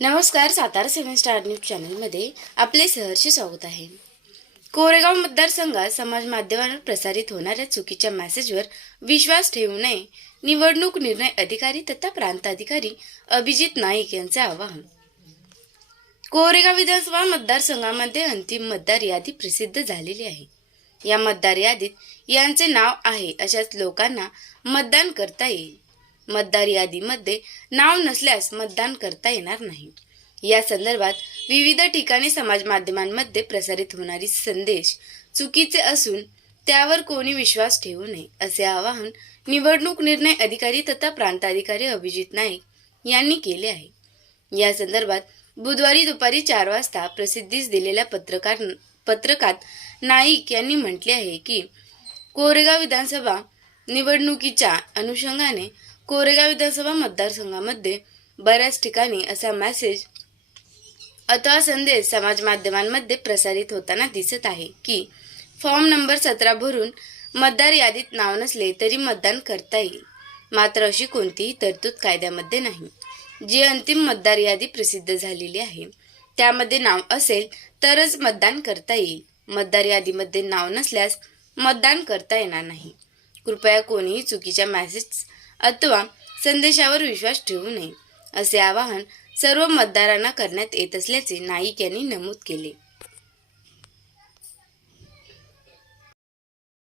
नमस्कार Satara seven star news चॅनलमध्ये आपले सहर्ष स्वागत आहे. कोरेगाव मतदारसंघात समाज माध्यमांवर प्रसारित होणाऱ्या चुकीच्या मेसेजवर विश्वास ठेवू नये निवडणूक निर्णय अधिकारी तथा प्रांताधिकारी अभिजित नाईक यांचे आवाहन. कोरेगाव विधानसभा मतदारसंघामध्ये अंतिम मतदार यादी प्रसिद्ध झालेली आहे. या मतदार यादीत यांचे नाव आहे अशाच लोकांना मतदान करता येईल. मतदार यादीमध्ये नाव नसल्यास मतदान करता येणार नाही. या संदर्भात विविध ठिकाणी समाज माध्यमांमध्ये प्रसारित होणारी संदेश चुकीचे असून त्यावर कोणी विश्वास ठेवू नये असे आवाहन निवडणूक निर्णय अधिकारी तथा प्रांताधिकारी अभिजित नाईक यांनी केले आहे. या संदर्भात बुधवारी दुपारी चार वाजता प्रसिद्धीस दिलेल्या पत्रकार पत्रकात नाईक यांनी म्हटले आहे की कोरेगाव विधानसभा निवडणुकीच्या अनुषंगाने कोरेगाव विधानसभा मतदारसंघामध्ये बऱ्याच ठिकाणी असा मेसेज अथवा संदेश समाज माध्यमांमध्ये प्रसारित होताना दिसत आहे की फॉर्म नंबर सतरा भरून मतदार यादीत नाव नसले तरी मतदान करता येईल. मात्र अशी कोणतीही तरतूद कायद्यामध्ये नाही. जी अंतिम मतदार यादी प्रसिद्ध झालेली आहे त्यामध्ये नाव असेल तरच मतदान करता येईल. मतदार यादीमध्ये नाव नसल्यास मतदान करता येणार नाही. कृपया कोणीही चुकीच्या मॅसेज अथवा संदेशावर विश्वास ठेवू नये असे आवाहन सर्व मतदारांना करण्यात येत असल्याचे नाईक यांनी नमूद केले.